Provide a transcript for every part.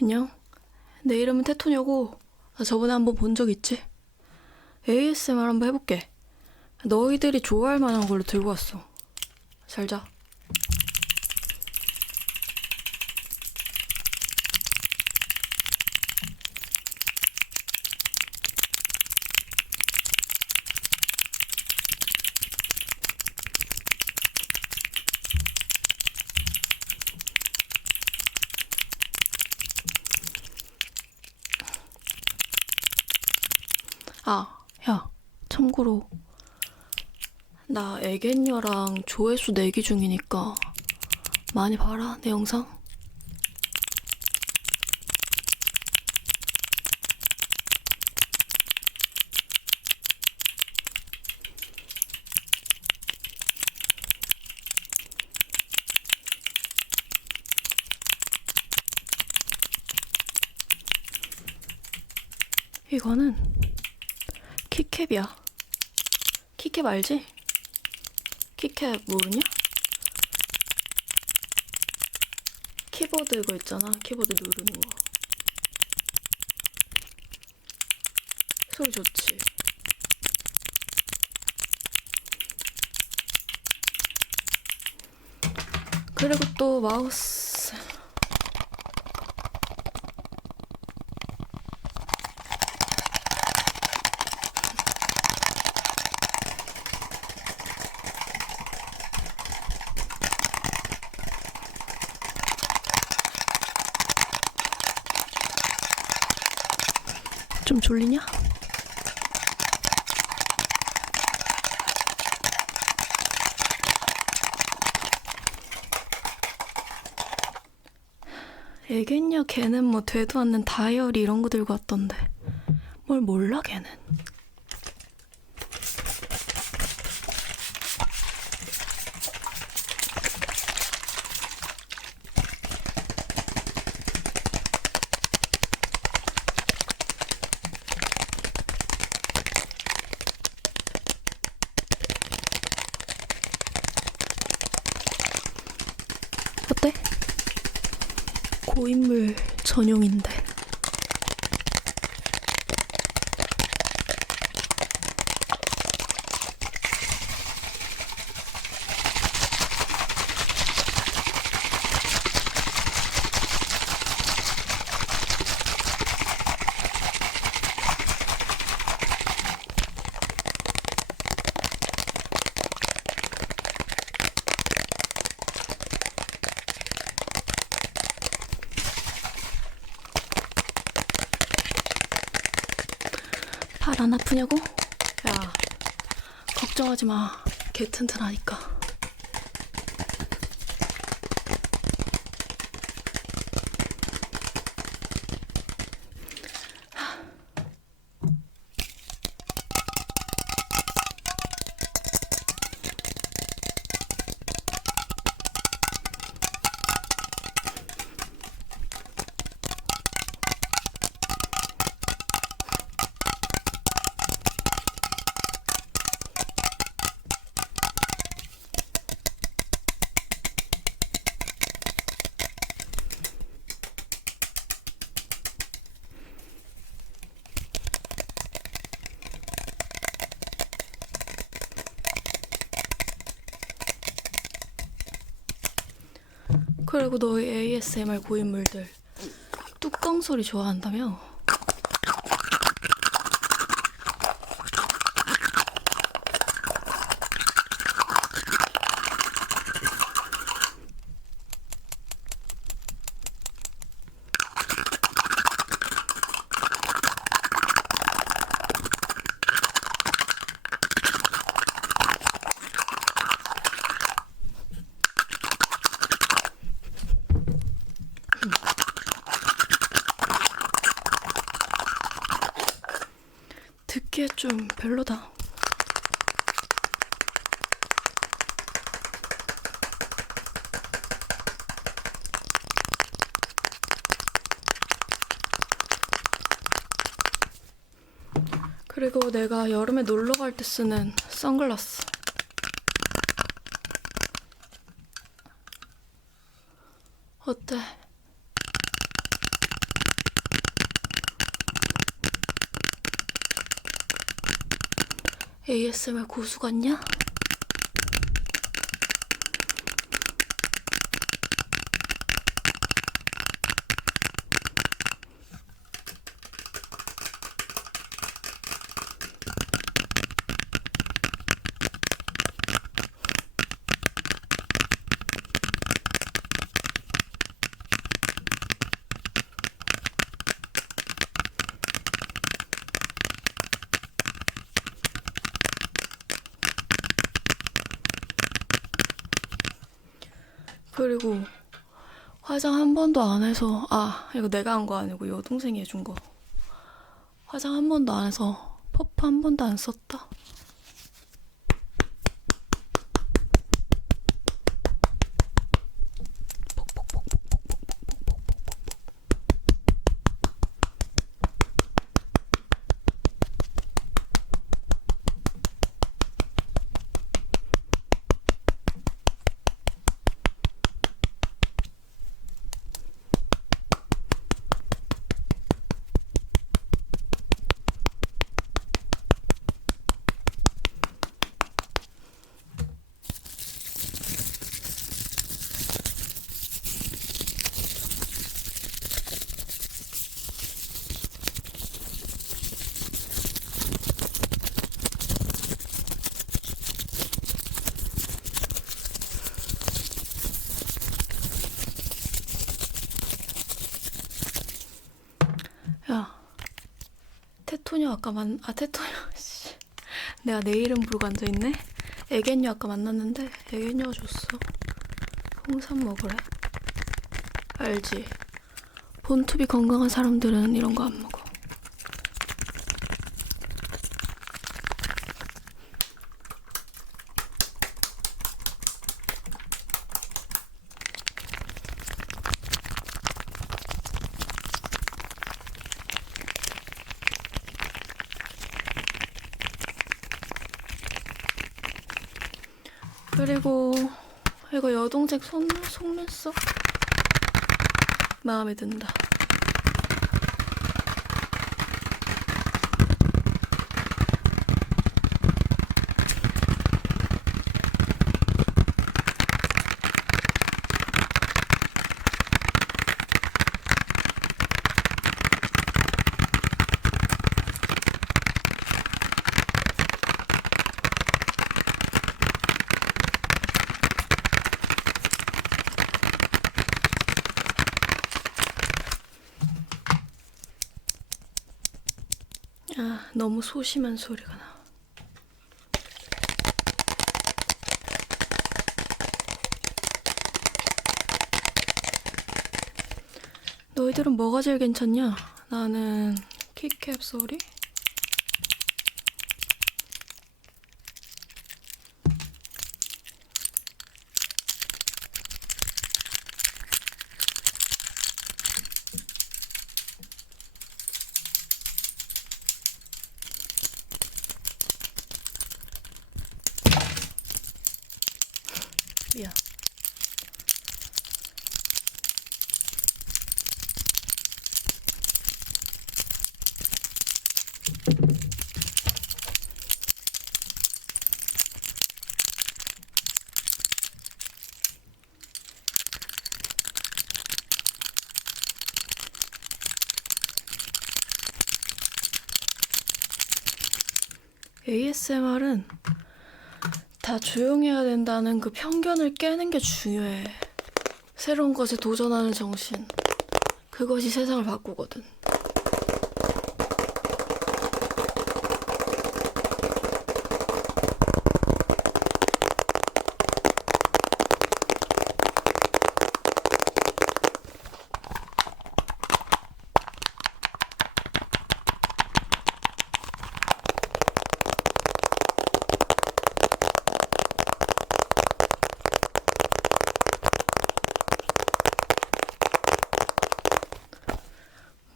안녕. 내 이름은 테토냐고. 나 저번에 한번 본 적 있지? ASMR 한번 해볼게. 너희들이 좋아할 만한 걸로 들고 왔어. 잘 자. 아, 야, 참고로 나 애견녀랑 조회수 내기 중이니까 많이 봐라, 내 영상. 이거는 키캡이야. 키캡 알지? 키캡 모르냐? 키보드 이거 있잖아. 키보드 누르는 거. 소리 좋지? 그리고 또 마우스. 좀 졸리냐? 애겠냐 걔는? 뭐 되도 않는 다이어리 이런 거 들고 왔던데. 뭘 몰라 걔는 어때? 고인물 전용인데 발 안 아프냐고? 야. 걱정하지 마 개 튼튼하니까 그리고 너희 ASMR 고인물들 뚜껑 소리 좋아한다며? 듣기에 좀 별로다. 그리고 내가 여름에 놀러 갈 때 쓰는 선글라스. 어때? ASMR 고수 같냐? 그리고 화장 한 번도 안 해서 아 이거 내가 한 거 아니고 여동생이 해준 거. 화장 한 번도 안 해서 퍼프 한 번도 안 썼다 야 테토녀 아까 만. 아 테토녀 씨. 내가 내 이름 부르고 앉아있네? 애견녀 아까 만났는데 애견녀가 줬어. 홍삼 먹으래. 알지? 본투비 건강한 사람들은 이런 거 안 먹어 그리고 이거 여동생 손 속눈썹 마음에 든다. 아, 너무 소심한 소리가 나. 너희들은 뭐가 제일 괜찮냐? 나는 키캡 소리? 미안. ASMR은 다 조용해야 된다는 그 편견을 깨는 게 중요해. 새로운 것에 도전하는 정신. 그것이 세상을 바꾸거든.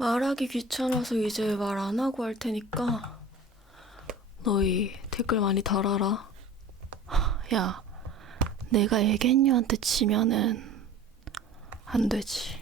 말 하기 귀찮아서 이제 말 안 하고 할 테니까 너희 댓글 많이 달아라. 야, 내가 애견녀한테 치면은 안 되지.